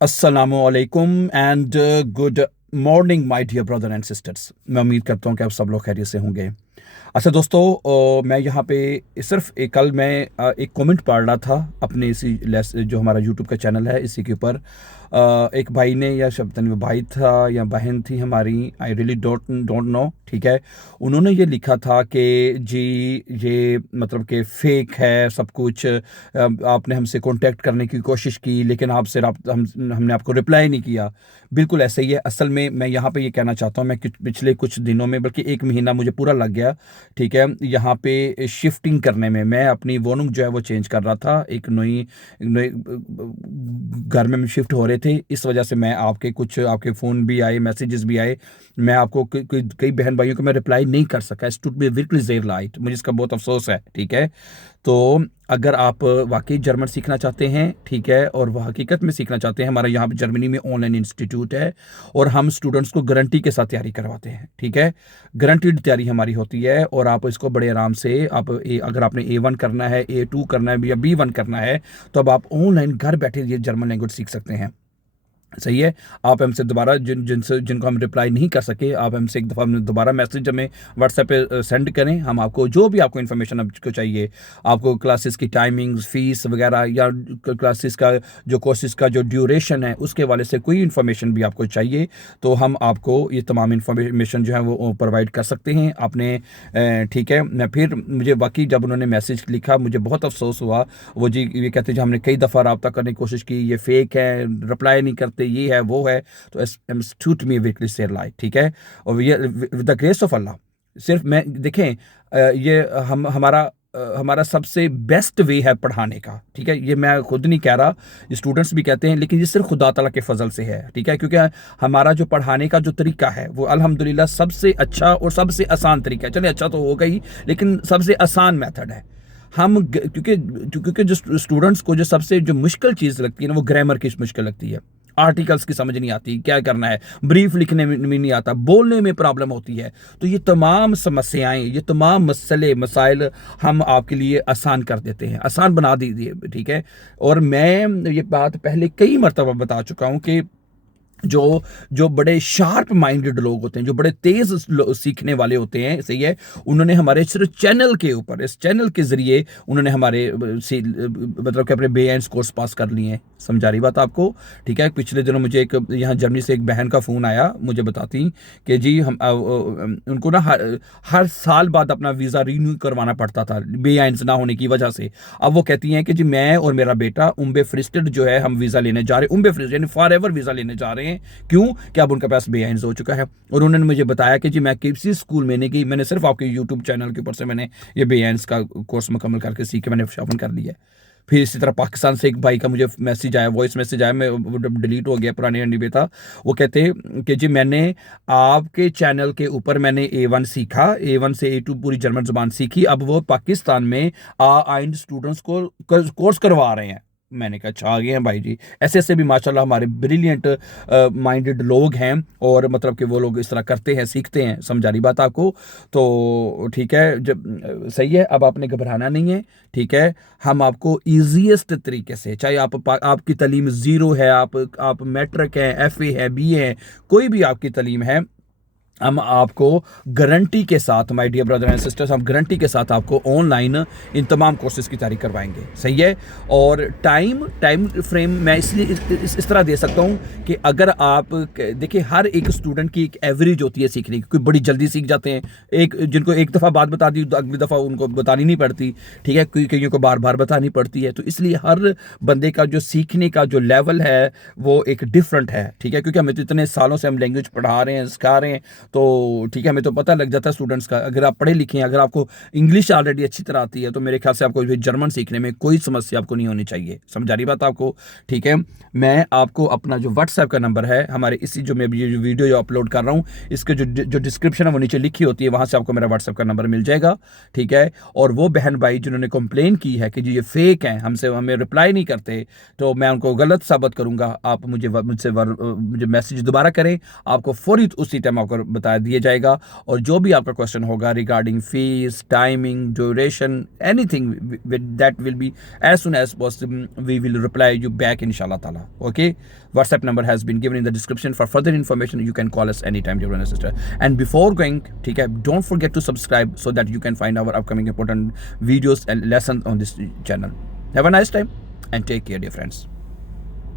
अस्सलामुअलैकुम and good morning my dear brother and sisters. मैं उम्मीद करता हूँ कि आप सब लोग खैरियत से होंगे। अच्छा दोस्तों, मैं यहाँ पे सिर्फ कल मैं एक कमेंट पढ़ रहा था अपने इसी जो हमारा यूट्यूब का चैनल है इसी के ऊपर। एक भाई ने या शब्द नहीं, वो भाई था या बहन थी हमारी, आई रियली डोंट नो, ठीक है। उन्होंने ये लिखा था कि जी ये मतलब कि फेक है सब कुछ। आपने हमसे कांटेक्ट करने की कोशिश की लेकिन आपसे हमने आपको रिप्लाई नहीं किया। बिल्कुल ऐसा ही है। असल में मैं यहाँ पे ये कहना चाहता हूँ, मैं पिछले कुछ दिनों में, बल्कि एक महीना मुझे पूरा लग गया, ठीक है, यहाँ पे शिफ्टिंग करने में। मैं अपनी वॉल्यूम जो है वो चेंज कर रहा था, एक नई नई घर में शिफ्ट हो रहे थे। इस वजह से मैं आपके फ़ोन भी आए, मैसेजेस भी आए, मैं आपको कई बहन भाइयों को मैं रिप्लाई नहीं कर सका। इट्स टुड बी बिल्कुल ज़ेर लाइट, मुझे इसका बहुत अफसोस है, ठीक है। तो अगर आप वाकई जर्मन सीखना चाहते हैं, ठीक है, और वह हकीकत में सीखना चाहते हैं, हमारा यहाँ पे जर्मनी में ऑनलाइन इंस्टीट्यूट है और हम स्टूडेंट्स को गारंटी के साथ तैयारी करवाते हैं, ठीक है। गारंटीड तैयारी हमारी होती है और आप इसको बड़े आराम से अगर आपने A1 करना है, A2 करना है या B1 करना है, तो अब आप ऑनलाइन घर बैठे ये जर्मन लैंग्वेज सीख सकते हैं। सही है। आप हमसे दोबारा जिनको हम रिप्लाई नहीं कर सके, आप हमसे एक दफ़ा दोबारा मैसेज हमें व्हाट्सएप पे सेंड करें। हम आपको जो भी आपको इन्फॉर्मेशन आपको चाहिए, आपको क्लासेस की टाइमिंग्स, फीस वगैरह, या क्लासेस का जो कोर्सेज का जो ड्यूरेशन है उसके हवाले से कोई इन्फॉर्मेशन भी आपको चाहिए, तो हम आपको ये तमाम इन्फॉर्मेशन जो है वो प्रोवाइड कर सकते हैं आपने। ठीक है। मैं फिर मुझे वाकई जब उन्होंने मैसेज लिखा मुझे बहुत अफसोस हुआ। वो जी ये कहते हैं, हमने कई दफ़ा रब्ता करने की कोशिश की, ये फेक है, रिप्लाई नहीं करते, ये है वो है। तो टू मी विकली सेयर लाइट, ठीक है। और ये with the grace of Allah, सिर्फ मैं देखें, ये हमारा सबसे बेस्ट वे है पढ़ाने का, ठीक है। ये मैं खुद नहीं कह रहा, ये स्टूडेंट्स भी कहते हैं, लेकिन ये सिर्फ खुदा ताला के फजल से है, ठीक है। क्योंकि हमारा जो पढ़ाने का जो तरीका है वो अल्हम्दुलिल्लाह सबसे अच्छा और सबसे आसान तरीका है। चलिए अच्छा तो होगा ही, लेकिन सबसे आसान मेथड है। क्योंकि जो स्टूडेंट्स को जो सबसे जो मुश्किल चीज़ लगती है ना, वो ग्रामर की मुश्किल लगती है, आर्टिकल्स की समझ नहीं आती, क्या करना है, ब्रीफ लिखने में नहीं आता, बोलने में प्रॉब्लम होती है। तो ये तमाम समस्याएं, ये तमाम मसले मसाइल हम आपके लिए आसान कर देते हैं, आसान बना दीजिए, ठीक है। और मैं ये बात पहले कई मरतबा बता चुका हूँ कि जो जो बड़े शार्प माइंडेड लोग होते हैं, जो बड़े तेज सीखने वाले होते हैं, सही है, उन्होंने हमारे सिर्फ चैनल के ऊपर, इस चैनल के जरिए उन्होंने हमारे मतलब कि अपने बेएंड्स कोर्स पास कर लिए हैं। समझा रही बात आपको, ठीक है। पिछले दिनों मुझे एक यहाँ जर्मनी से एक बहन का फ़ोन आया, मुझे बताती कि जी हम उनको ना हर साल बाद अपना वीज़ा रीन्यू करवाना पड़ता था बेएंड्स ना होने की वजह से। अब वो कहती हैं कि जी मैं और मेरा बेटा उम्बे फ्रिस्टेड जो है हम वीज़ा लेने जा रहे हैं, उम्बे फ्रिस्टेड यानी फॉर एवर वीज़ा लेने जा रहे हैं। क्यों? कि अब उनके पास बेआइन्स हो चुका है। और उन्होंने मुझे बताया कि जी मैं किसी स्कूल में नहीं गई, मैंने सिर्फ आपके यूट्यूब चैनल के ऊपर से मैंने ये बेआइन्स का कोर्स मुकम्मल करके सीख के मैंने शॉपिंग कर लिया है। फिर इसी तरह पाकिस्तान से एक भाई का मुझे मैसेज आया, वॉइस मैसेज आया, मैं डिलीट हो गया, पुराने एंडी पे था। वो कहते हैं कि जी मैंने आपके चैनल के ऊपर मैंने A1 सीखा, A1 से A2 पूरी जर्मन जुबान सीखी, अब वो पाकिस्तान में आइंड स्टूडेंट्स को कोर्स करवा रहे हैं। मैंने कहा अच्छा, आ गए हैं भाई जी। ऐसे ऐसे भी माशाल्लाह हमारे ब्रिलियंट माइंडेड लोग हैं, और मतलब कि वो लोग इस तरह करते हैं, सीखते हैं। समझा रही बात आपको? तो ठीक है, जब सही है, अब आपने घबराना नहीं है, ठीक है। हम आपको ईजीएस्ट तरीके से, चाहे आपकी तालीम ज़ीरो है, आप मैट्रिक हैं, FA है, BA है, कोई भी आपकी तालीम है, हम आपको गारंटी के साथ, my dear brother and sisters, हम गारंटी के साथ आपको ऑनलाइन इन तमाम कोर्सेज की तैयारी करवाएंगे, सही है। और टाइम फ्रेम मैं इसलिए इस तरह दे सकता हूँ कि अगर आप देखिए, हर एक स्टूडेंट की एक एवरेज होती है सीखने की। कोई बड़ी जल्दी सीख जाते हैं, जिनको एक दफ़ा बात बता दी तो अगली दफ़ा उनको बतानी नहीं पड़ती, ठीक है, कईयों को बार बार बतानी पड़ती है। तो इसलिए हर बंदे का जो सीखने का जो लेवल है वो एक डिफरेंट है, ठीक है। क्योंकि हमें तो इतने सालों से हम लैंग्वेज पढ़ा रहे हैं, सिखा रहे हैं, तो ठीक है, हमें तो पता लग जाता है स्टूडेंट्स का। अगर आप पढ़े लिखे हैं, अगर आपको इंग्लिश ऑलरेडी अच्छी तरह आती है, तो मेरे ख्याल से आपको जर्मन सीखने में कोई समस्या आपको नहीं होनी चाहिए। समझा रही बात आपको? ठीक है। मैं आपको अपना जो व्हाट्सएप का नंबर है, हमारे इसी जो मैं ये जो वीडियो जो अपलोड कर रहा हूँ, इसके जो डिस्क्रिप्शन है वो नीचे लिखी होती है, वहाँ से आपको मेरा व्हाट्सएप का नंबर मिल जाएगा, ठीक है। और वो बहन भाई जिन्होंने कंप्लेन की है कि जी ये फेक हैं, हमें रिप्लाई नहीं करते, तो मैं उनको गलत साबित करूँगा। आप मुझे मैसेज दोबारा करें, आपको फौरी उसी टाइम आपको बता दिया जाएगा। और जो भी आपका क्वेश्चन होगा regarding fees, timing, duration, anything that will be as soon as possible we will reply you back inshallah taala. Okay, WhatsApp number has been given in the description. For further information you can call us anytime, dear brother and sister. And before going, okay, don't forget to subscribe so that you can find our upcoming important videos and lessons on this channel. Have a nice time and take care, dear friends.